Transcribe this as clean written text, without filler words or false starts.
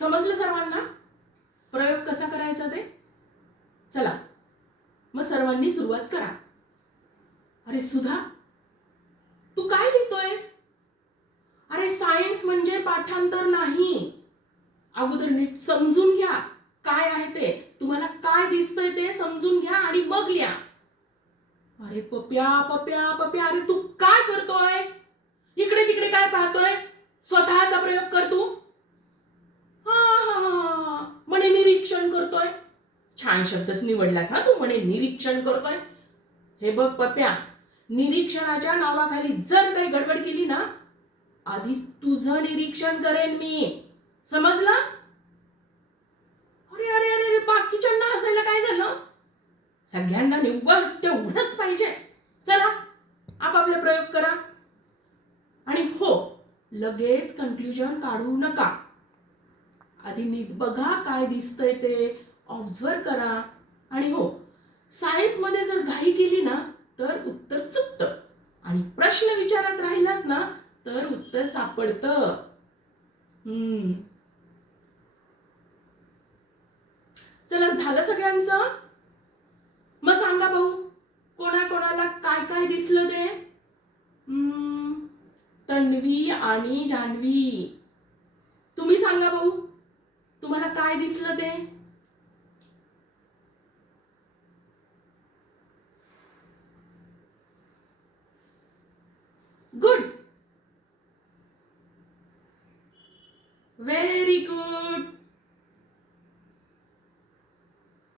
समजलं सर्वांना प्रयोग कसा करायचा ते? चला मग सर्वांनी सुरुवात करा. अरे सुधा, तू काय लिहितोयस? अरे सायन्स म्हणजे पाठांतर नाही. अगोदर नीट समजून घ्या काय आहे ते. तुम्हाला काय दिसतंय ते समजून घ्या आणि मग लिहा. अरे पप्या पप्या पप्या, अरे तू काय करतोयस? इकडे तिकडे काय पाहतोयस? स्वतःचा प्रयोग कर तू. हा म्हणे निरीक्षण करतोय. छान शब्दच निवडलास हा तू, म्हणे निरीक्षण करतोय. हे बघ पप्या, निरीक्षणाच्या नावाखाली जर काही गडबड केली ना, आधी तुझं निरीक्षण करेन मी. समजलं? अरे अरे अरे बाकीच्यांना हसायला काय झालं? सगळ्यांना निव्वळ तेवढंच पाहिजे. चला आपापले प्रयोग करा. आणि हो, लगेच कन्क्लुजन काढू नका. आधी नीट बघा काय दिसतंय ते, ऑब्झर्व करा. आणि हो, सायन्समध्ये जर घाई केली ना तर उत्तर चुकतं, आणि प्रश्न विचारात राहिलात ना तर उत्तर सापडतं. चला झालं सगळ्यांचं? मग सांगा भाऊ, कोणाकोणाला काय काय दिसलं ते? तन्वी आणि जान्हवी, तुम्ही सांगा भाऊ, तुम्हाला काय दिसलं ते? Good, very good.